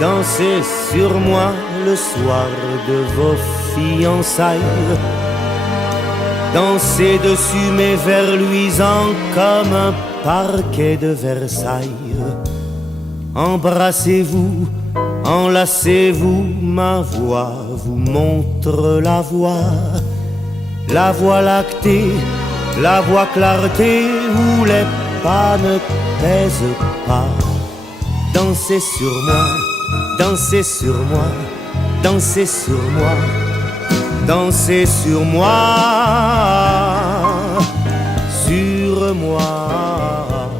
Dansez sur moi le soir de vos fiançailles. Dansez dessus mes vers luisants comme un parquet de Versailles. Embrassez-vous, enlacez-vous, ma voix vous montre la voie lactée, la voie clarté où les pas ne pèsent pas. Dansez sur moi, dansez sur moi, dansez sur moi, dansez sur moi, sur moi.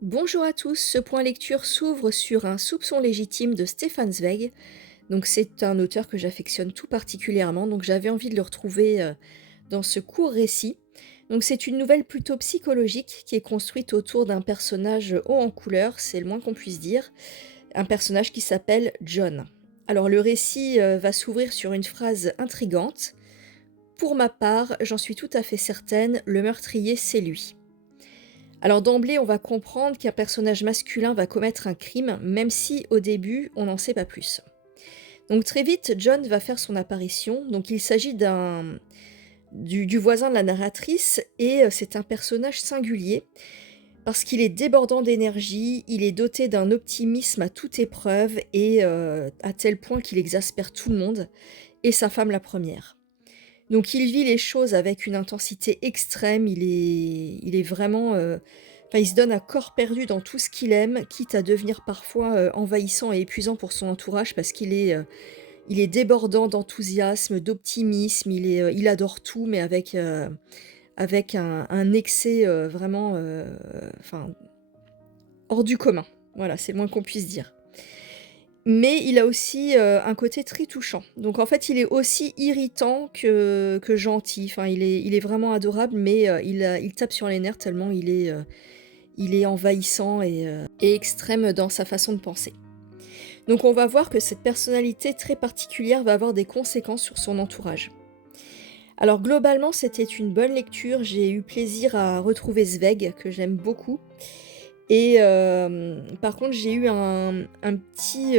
Bonjour à tous, ce point lecture s'ouvre sur Un soupçon légitime de Stefan Zweig. Donc c'est un auteur que j'affectionne tout particulièrement, donc j'avais envie de le retrouver dans ce court récit. Donc c'est une nouvelle plutôt psychologique qui est construite autour d'un personnage haut en couleur, c'est le moins qu'on puisse dire, un personnage qui s'appelle John. Alors le récit va s'ouvrir sur une phrase intrigante. Pour ma part, j'en suis tout à fait certaine, le meurtrier c'est lui. Alors d'emblée, on va comprendre qu'un personnage masculin va commettre un crime, même si au début, on n'en sait pas plus. Donc très vite, John va faire son apparition. Donc il s'agit du voisin de la narratrice et c'est un personnage singulier parce qu'il est débordant d'énergie, il est doté d'un optimisme à toute épreuve et à tel point qu'il exaspère tout le monde, et sa femme la première. Donc il vit les choses avec une intensité extrême, il est vraiment... il se donne à corps perdu dans tout ce qu'il aime, quitte à devenir parfois envahissant et épuisant pour son entourage parce qu'il est débordant d'enthousiasme, d'optimisme, il adore tout, mais avec un excès vraiment hors du commun. Voilà, c'est le moins qu'on puisse dire. Mais il a aussi un côté très touchant. Donc en fait, il est aussi irritant que gentil. Enfin, il est vraiment adorable, mais il tape sur les nerfs tellement il est envahissant et extrême dans sa façon de penser. Donc on va voir que cette personnalité très particulière va avoir des conséquences sur son entourage. Alors globalement, c'était une bonne lecture, j'ai eu plaisir à retrouver Zweig, que j'aime beaucoup. Et par contre, j'ai eu un petit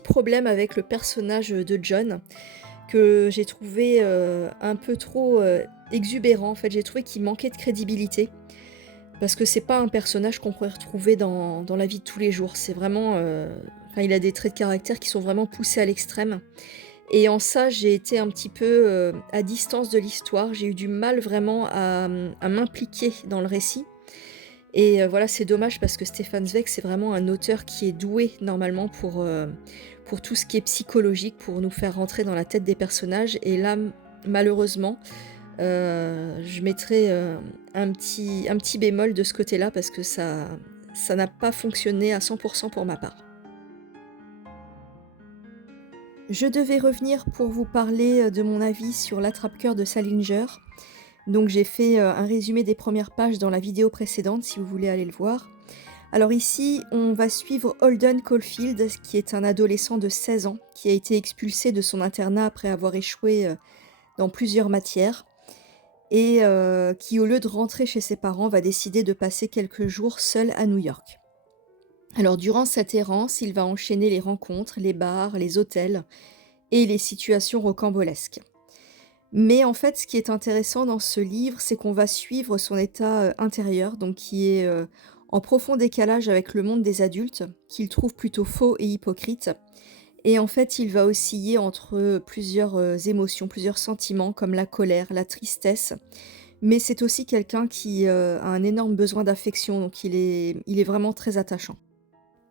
problème avec le personnage de John, que j'ai trouvé un peu trop exubérant. En fait, j'ai trouvé qu'il manquait de crédibilité. Parce que c'est pas un personnage qu'on pourrait retrouver dans la vie de tous les jours. C'est vraiment... il a des traits de caractère qui sont vraiment poussés à l'extrême. Et en ça, j'ai été un petit peu à distance de l'histoire. J'ai eu du mal vraiment à m'impliquer dans le récit. Et voilà, c'est dommage parce que Stefan Zweig, c'est vraiment un auteur qui est doué normalement pour tout ce qui est psychologique, pour nous faire rentrer dans la tête des personnages. Et là, malheureusement... je mettrai un petit bémol de ce côté-là parce que ça n'a pas fonctionné à 100% pour ma part. Je devais revenir pour vous parler de mon avis sur l'attrape-cœur de Salinger. Donc j'ai fait un résumé des premières pages dans la vidéo précédente si vous voulez aller le voir. Alors ici, on va suivre Holden Caulfield, qui est un adolescent de 16 ans qui a été expulsé de son internat après avoir échoué dans plusieurs matières. Et qui, au lieu de rentrer chez ses parents, va décider de passer quelques jours seul à New York. Alors durant cette errance, il va enchaîner les rencontres, les bars, les hôtels et les situations rocambolesques. Mais en fait, ce qui est intéressant dans ce livre, c'est qu'on va suivre son état intérieur, donc qui est en profond décalage avec le monde des adultes, qu'il trouve plutôt faux et hypocrite. Et en fait, il va osciller entre plusieurs émotions, plusieurs sentiments, comme la colère, la tristesse. Mais c'est aussi quelqu'un qui a un énorme besoin d'affection, donc il est vraiment très attachant.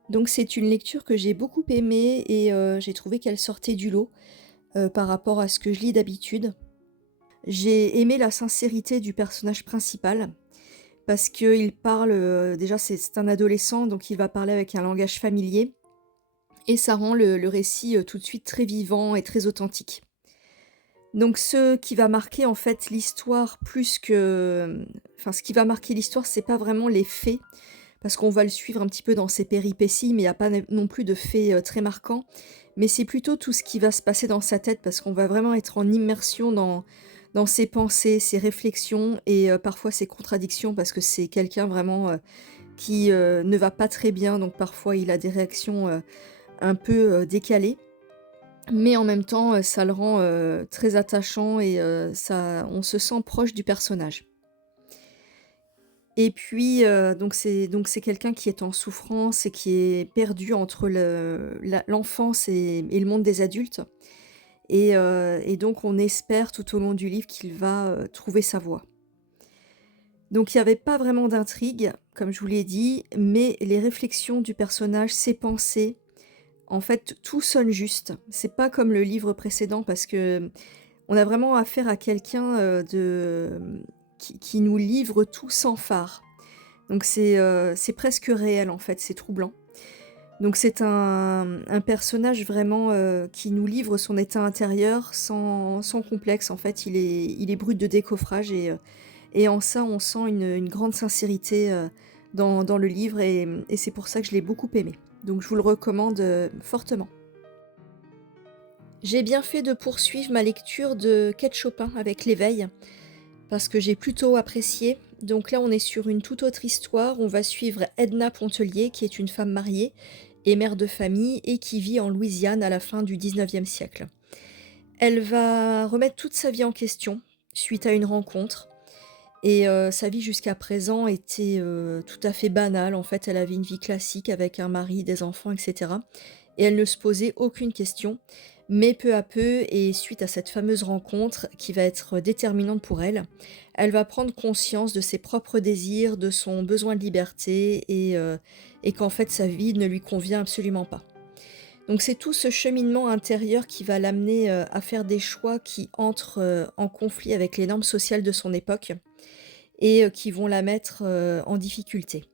Donc c'est une lecture que j'ai beaucoup aimée et j'ai trouvé qu'elle sortait du lot par rapport à ce que je lis d'habitude. J'ai aimé la sincérité du personnage principal, parce qu'il parle, déjà c'est un adolescent, donc il va parler avec un langage familier. Et ça rend le récit tout de suite très vivant et très authentique. Donc ce qui va marquer en fait l'histoire plus que, enfin ce qui va marquer l'histoire, c'est pas vraiment les faits, parce qu'on va le suivre un petit peu dans ses péripéties, mais il y a pas non plus de faits, très marquants. Mais c'est plutôt tout ce qui va se passer dans sa tête, parce qu'on va vraiment être en immersion dans ses pensées, ses réflexions et parfois ses contradictions, parce que c'est quelqu'un vraiment, qui, ne va pas très bien, donc parfois il a des réactions, un peu, décalées. Mais en même temps, ça le rend, très attachant et ça on se sent proche du personnage. Et puis, donc c'est quelqu'un qui est en souffrance et qui est perdu entre l'enfance et le monde des adultes et donc on espère tout au long du livre qu'il va, trouver sa voie. Donc il y avait pas vraiment d'intrigue, comme je vous l'ai dit, mais les réflexions du personnage, ses pensées, en fait, tout sonne juste. C'est pas comme le livre précédent parce que on a vraiment affaire à quelqu'un, qui nous livre tout sans phare. Donc c'est presque réel, en fait, c'est troublant. Donc c'est un personnage vraiment, qui nous livre son état intérieur sans complexe. En fait, il est brut de décoffrage et en ça, on sent une grande sincérité, dans le livre et c'est pour ça que je l'ai beaucoup aimé. Donc je vous le recommande, fortement. J'ai bien fait de poursuivre ma lecture de Kate Chopin avec l'éveil, parce que j'ai plutôt apprécié. Donc là, on est sur une toute autre histoire. On va suivre Edna Pontelier, qui est une femme mariée et mère de famille et qui vit en Louisiane à la fin du 19e siècle. Elle va remettre toute sa vie en question suite à une rencontre et sa vie jusqu'à présent était, tout à fait banale. En fait, elle avait une vie classique avec un mari, des enfants et cetera et elle ne se posait aucune question. Mais peu à peu et suite à cette fameuse rencontre qui va être déterminante pour elle, elle va prendre conscience de ses propres désirs, de son besoin de liberté et qu'en fait sa vie ne lui convient absolument pas. Donc c'est tout ce cheminement intérieur qui va l'amener, à faire des choix qui entrent, en conflit avec les normes sociales de son époque et qui vont la mettre, en difficulté.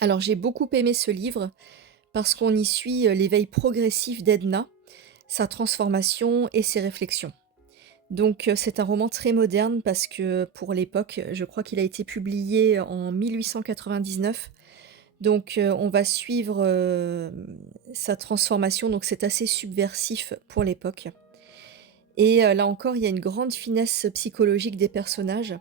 Alors j'ai beaucoup aimé ce livre parce qu'on y suit, l'éveil progressif d'Edna, sa transformation et ses réflexions. Donc c'est un roman très moderne parce que pour l'époque, je crois qu'il a été publié en 1899. Donc on va suivre, sa transformation, donc c'est assez subversif pour l'époque et là encore, il y a une grande finesse psychologique des personnages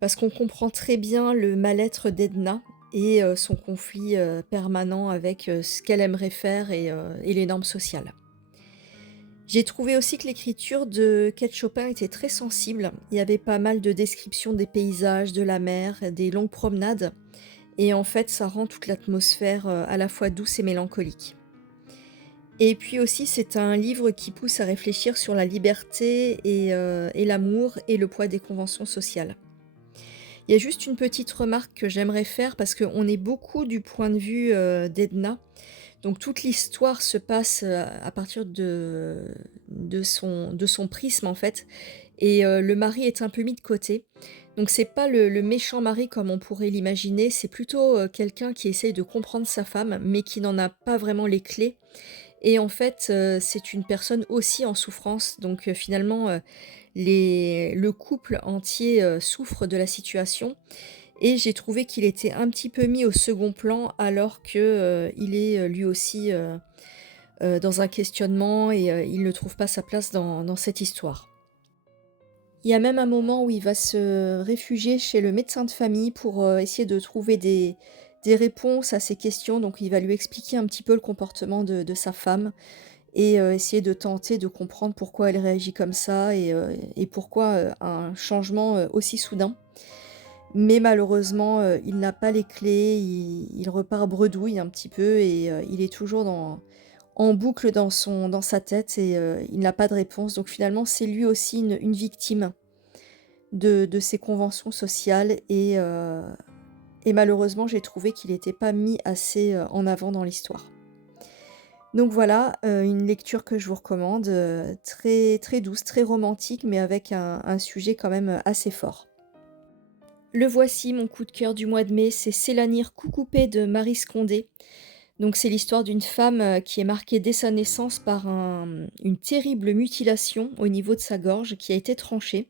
parce qu'on comprend très bien le mal-être d'Edna et son conflit, permanent avec, ce qu'elle aimerait faire et les normes sociales. J'ai trouvé aussi que l'écriture de Kate Chopin était très sensible. Il y avait pas mal de descriptions des paysages, de la mer, des longues promenades et en fait, ça rend toute l'atmosphère, à la fois douce et mélancolique. Et puis aussi, c'est un livre qui pousse à réfléchir sur la liberté et l'amour et le poids des conventions sociales. Il y a juste une petite remarque que j'aimerais faire parce qu'on est beaucoup du point de vue, d'Edna. Donc toute l'histoire se passe, à partir de son prisme, en fait et le mari est un peu mis de côté. Donc c'est pas le méchant mari comme on pourrait l'imaginer, c'est plutôt, quelqu'un qui essaye de comprendre sa femme, mais qui n'en a pas vraiment les clés et en fait, c'est une personne aussi en souffrance. Donc finalement, le couple entier, souffre de la situation et j'ai trouvé qu'il était un petit peu mis au second plan alors que, il est, lui aussi, dans un questionnement et il ne trouve pas sa place dans cette histoire. Il y a même un moment où il va se réfugier chez le médecin de famille pour, essayer de trouver des réponses à ses questions. Donc il va lui expliquer un petit peu le comportement de sa femme et essayer de tenter de comprendre pourquoi elle réagit comme ça et pourquoi, un changement, aussi soudain. Mais malheureusement, il n'a pas les clés, il repart bredouille un petit peu et il est toujours en boucle dans sa tête et il n'a pas de réponse. Donc finalement, c'est lui aussi une victime de ces conventions sociales et malheureusement, j'ai trouvé qu'il n'était pas mis assez, en avant dans l'histoire. Donc voilà, une lecture que je vous recommande, très très douce, très romantique, mais avec un sujet quand même, assez fort. Le voici, mon coup de cœur du mois de mai, c'est Sélanir Coucoupé de Maryse Condé. Donc c'est l'histoire d'une femme, qui est marquée dès sa naissance par une terrible mutilation au niveau de sa gorge qui a été tranchée.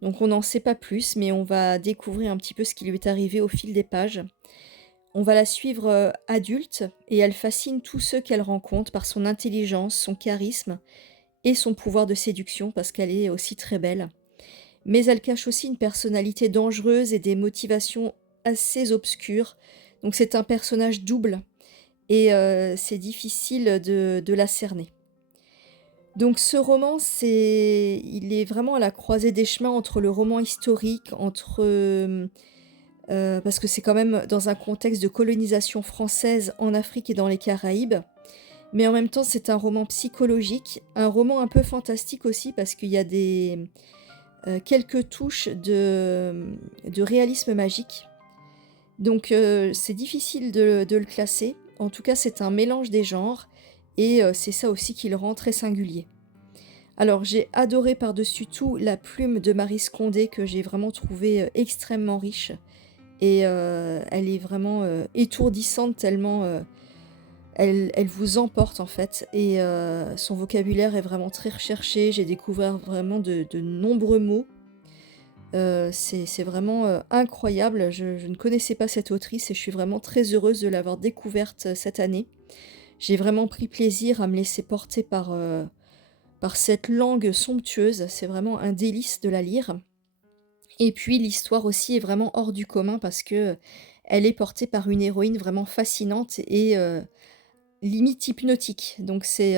Donc on n'en sait pas plus, mais on va découvrir un petit peu ce qui lui est arrivé au fil des pages. On va la suivre, adulte et elle fascine tous ceux qu'elle rencontre par son intelligence, son charisme et son pouvoir de séduction parce qu'elle est aussi très belle. Mais elle cache aussi une personnalité dangereuse et des motivations assez obscures. Donc c'est un personnage double et c'est difficile de la cerner. Donc ce roman, il est vraiment à la croisée des chemins entre le roman historique, parce que c'est quand même dans un contexte de colonisation française en Afrique et dans les Caraïbes, mais en même temps, c'est un roman psychologique, un roman un peu fantastique aussi parce qu'il y a quelques touches de réalisme magique. Donc c'est difficile de le classer. En tout cas, c'est un mélange des genres et c'est ça aussi qui le rend très singulier. Alors j'ai adoré par-dessus tout la plume de Maryse Condé que j'ai vraiment trouvée, extrêmement riche et elle est vraiment, étourdissante tellement, elle vous emporte en fait et son vocabulaire est vraiment très recherché. J'ai découvert vraiment de nombreux mots. C'est vraiment, incroyable. Je ne connaissais pas cette autrice et je suis vraiment très heureuse de l'avoir découverte, cette année. J'ai vraiment pris plaisir à me laisser porter par cette langue somptueuse. C'est vraiment un délice de la lire et puis l'histoire aussi est vraiment hors du commun parce que, elle est portée par une héroïne vraiment fascinante et limite hypnotique. Donc c'est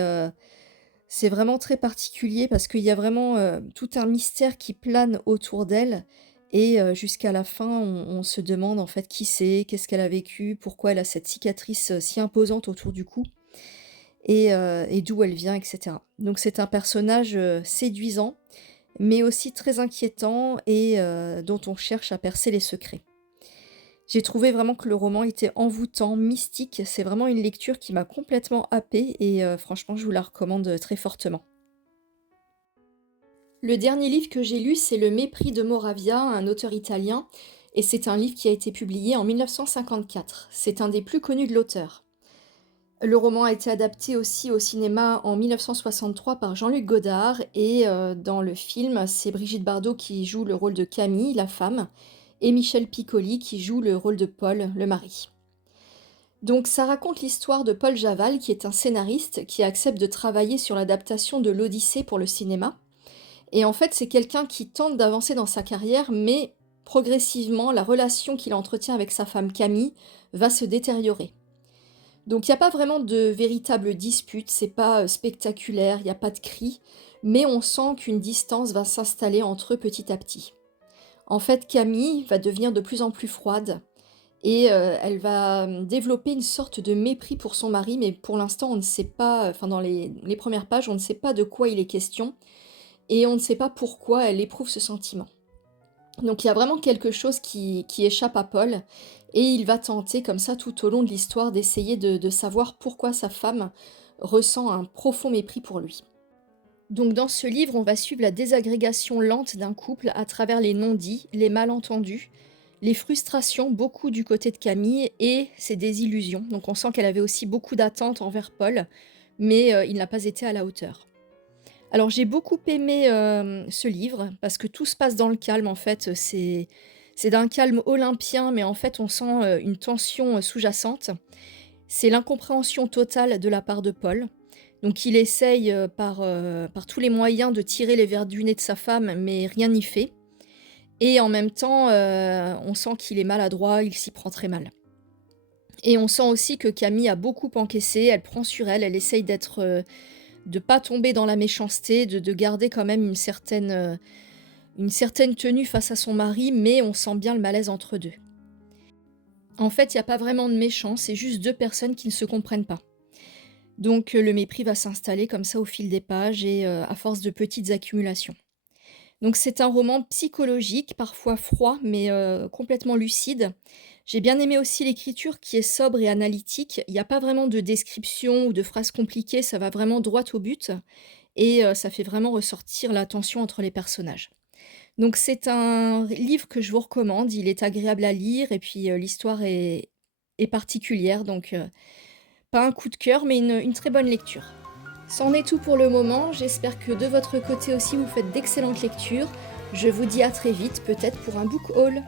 vraiment très particulier parce qu'il y a vraiment, tout un mystère qui plane autour d'elle et jusqu'à la fin, on se demande en fait qui c'est, qu'est-ce qu'elle a vécu, pourquoi elle a cette cicatrice, si imposante autour du cou et d'où elle vient et cetera. Donc c'est un personnage, séduisant, mais aussi très inquiétant et dont on cherche à percer les secrets. J'ai trouvé vraiment que le roman était envoûtant, mystique. C'est vraiment une lecture qui m'a complètement happée et franchement, je vous la recommande, très fortement. Le dernier livre que j'ai lu, c'est Le Mépris de Moravia, un auteur italien, et c'est un livre qui a été publié en 1954. C'est un des plus connus de l'auteur. Le roman a été adapté aussi au cinéma en 1963 par Jean-Luc Godard et dans le film, c'est Brigitte Bardot qui joue le rôle de Camille, la femme, et Michel Piccoli qui joue le rôle de Paul, le mari. Donc ça raconte l'histoire de Paul Javal, qui est un scénariste qui accepte de travailler sur l'adaptation de l'Odyssée pour le cinéma. Et en fait, c'est quelqu'un qui tente d'avancer dans sa carrière, mais progressivement, la relation qu'il entretient avec sa femme Camille va se détériorer. Donc il n'y a pas vraiment de véritable dispute, c'est pas spectaculaire, il n'y a pas de cris, mais on sent qu'une distance va s'installer entre eux petit à petit. En fait, Camille va devenir de plus en plus froide et elle va, développer une sorte de mépris pour son mari, mais pour l'instant, on ne sait pas, enfin dans les premières pages, on ne sait pas de quoi il est question et on ne sait pas pourquoi elle éprouve ce sentiment. Donc il y a vraiment quelque chose qui échappe à Paul et il va tenter comme ça tout au long de l'histoire d'essayer de savoir pourquoi sa femme ressent un profond mépris pour lui. Donc dans ce livre, on va suivre la désagrégation lente d'un couple à travers les non-dits, les malentendus, les frustrations, beaucoup du côté de Camille et ses désillusions. Donc on sent qu'elle avait aussi beaucoup d'attentes envers Paul, mais il n'a pas été à la hauteur. Alors j'ai beaucoup aimé, ce livre parce que tout se passe dans le calme en fait, c'est d'un calme olympien, mais en fait on sent, une tension, sous-jacente. C'est l'incompréhension totale de la part de Paul. Donc il essaye, par tous les moyens de tirer les vers du nez de sa femme, mais rien n'y fait et en même temps, on sent qu'il est maladroit, il s'y prend très mal et on sent aussi que Camille a beaucoup encaissé, elle prend sur elle, elle essaye de pas tomber dans la méchanceté, de garder quand même une certaine tenue face à son mari, mais on sent bien le malaise entre eux deux. En fait, il y a pas vraiment de méchants, c'est juste 2 personnes qui ne se comprennent pas. Donc le mépris va s'installer comme ça au fil des pages et à force de petites accumulations. Donc c'est un roman psychologique, parfois froid, mais complètement lucide. J'ai bien aimé aussi l'écriture qui est sobre et analytique. Il n'y a pas vraiment de description ou de phrases compliquées, ça va vraiment droit au but et ça fait vraiment ressortir la tension entre les personnages. Donc c'est un livre que je vous recommande, il est agréable à lire et puis, l'histoire est particulière donc Pas un coup de cœur, mais une très bonne lecture. C'en est tout pour le moment, j'espère que de votre côté aussi vous faites d'excellentes lectures. Je vous dis à très vite, peut-être pour un book haul.